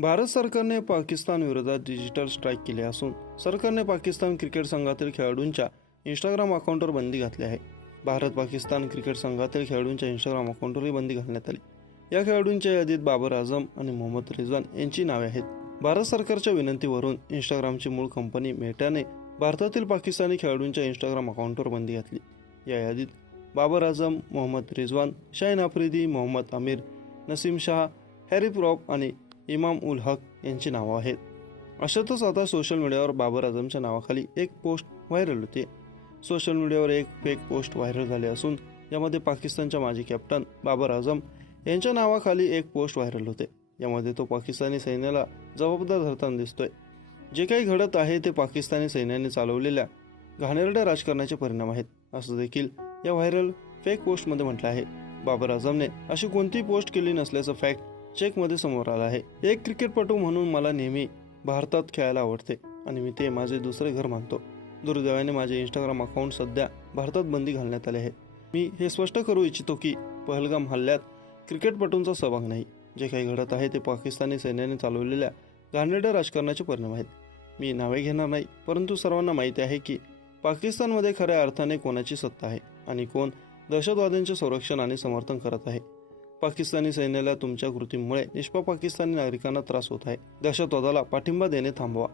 भारत सरकारने पाकिस्तान विरोधात digital strike केले असून सरकारने पाकिस्तान क्रिकेट संघातील खेळाडूंच्या इंस्टाग्राम अकाउंटवर बंदी घातली आहे. भारत पाकिस्तान क्रिकेट संघातील खेळाडूंच्या इंस्टाग्राम अकाउंटवरही बंदी घालण्यात आली. या खेळाडूंच्या यादीत बाबर आझम आणि मोहम्मद रिजवान यांची नावे आहेत. भारत सरकारच्या विनंतीवरून इंस्टाग्रामची मूळ कंपनी मेटाने भारतातील पाकिस्तानी खेळाडूंच्या इंस्टाग्राम अकाउंटवर बंदी घातली. या यादीत बाबर आझम, मोहम्मद रिजवान, शाहीन आफ्रिदी, मोहम्मद आमिर, नसीम शाह, हॅरी प्रॉप आणि इमाम उल हक यांची नावं आहेत. अशातच आता सोशल मीडियावर बाबर आझमच्या नावाखाली एक पोस्ट व्हायरल होते. सोशल मीडियावर एक फेक पोस्ट व्हायरल झाले असून यामध्ये पाकिस्तानच्या माजी कॅप्टन बाबर आझम यांच्या नावाखाली एक पोस्ट व्हायरल होते. यामध्ये तो पाकिस्तानी सैन्याला जबाबदार धरताना दिसतोय. जे काही घडत आहे ते पाकिस्तानी सैन्याने चालवलेल्या घाणेरड्या राजकारणाचे परिणाम आहेत, असं देखील या व्हायरल फेक पोस्टमध्ये म्हटलं आहे. बाबर आझमने अशी कोणतीही पोस्ट केली नसल्याचं फॅक्ट चेकमध्ये समोर आलं आहे. एक क्रिकेटपटू म्हणून मला नेहमी भारतात खेळायला आवडते आणि मी ते माझे दुसरे घर मानतो. दुर्दैवाने माझे इंस्टाग्राम अकाउंट सध्या भारतात बंदी घालण्यात आले आहे. मी हे स्पष्ट करू इच्छितो की पहलगाम हल्ल्यात क्रिकेटपटूंचा सहभाग नाही. जे काही घडत आहे ते पाकिस्तानी सैन्याने चालवलेल्या घाणेरड्या राजकारणाचे परिणाम आहेत. मी नावे घेणार नाही, परंतु सर्वांना माहिती आहे की पाकिस्तानमध्ये खऱ्या अर्थाने कोणाची सत्ता आहे आणि कोण दहशतवाद्यांचे संरक्षण आणि समर्थन करत आहे. पाकिस्तानी सैन्याला तुमच्या कृतीमुळे निष्पाप पाकिस्तानी नागरिकांना त्रास होत आहे. दहशतवादाला पाठिंबा देणे थांबवा.